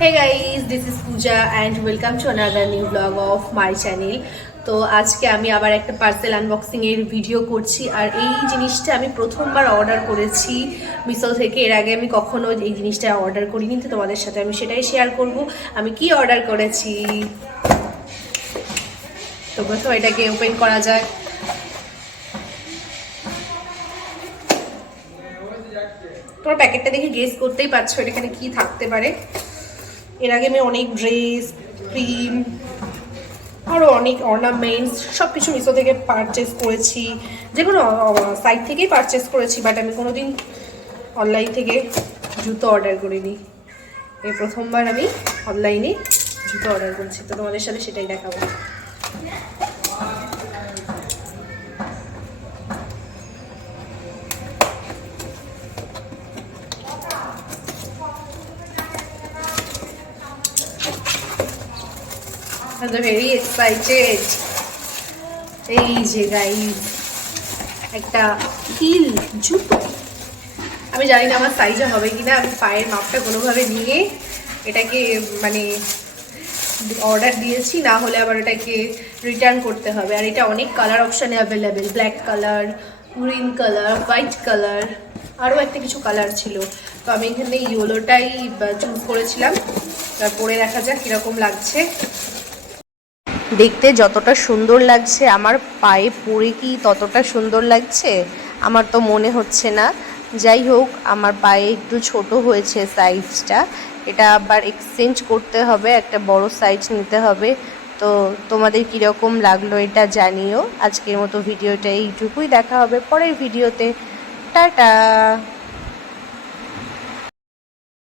Hey guys, this is Pooja and welcome to another new vlog of my channel. তো আজকে আমি আবার একটা পার্সেল আনবক্সিং এর ভিডিও করছি আর এই জিনিসটা আমি প্রথমবার অর্ডার করেছি মিশো থেকে। এর আগে আমি কখনো এই জিনিসটা অর্ডার করিনি, তো তোমাদের সাথে আমি সেটাই শেয়ার করব আমি কি অর্ডার করেছি। তো প্রথমে এটাকে ওপেন করা যায়। তোমার প্যাকেটটা দেখে গেস করতেই পারছো এটা এখানে কি থাকতে পারে। এর আগে আমি অনেক ড্রেস, ক্রিম, আরও অনেক অর্নামেন্টস সব কিছু মিশো থেকে পারচেস করেছি, যে কোনো সাইট থেকেই পারচেস করেছি, বাট আমি কোনোদিন অনলাইন থেকে জুতো অর্ডার করিনি। এই প্রথমবার আমি অনলাইনে জুতো অর্ডার করেছি, তো তোমাদের সাথে সেটাই দেখাবো। I'm very excited. এই যে গাইস, একটা হিল জুতো। আমি জানি না আমার সাইজে হবে কিনা, আমি পায়ের মাপটা কোনোভাবে নিয়ে এটাকে মানে অর্ডার দিয়েছি, না হলে আবার এটাকে রিটার্ন করতে হবে। আর এটা অনেক কালার অপশানে available, black colour, green colour, white colour, আরও একটা কিছু কালার ছিল। তো আমি এখানে ইয়েলোটাই চুজ করেছিলাম। তারপরে দেখা যাক কীরকম লাগছে। দেখতে যতটা সুন্দর লাগছে, আমার পায়ে পরে কি ততটা সুন্দর লাগছে আমার তো মনে হচ্ছে না। যাই হোক, আমার পায়ে একটু ছোট হয়েছে সাইজটা, এটা আবার এক্সচেঞ্জ করতে হবে, একটা বড় সাইজ নিতে হবে। তো তোমাদের কীরকম লাগলো এটা জানিও। আজকের মতো ভিডিওটা এইটুকুই, দেখা হবে পরের ভিডিওতে। টাটা।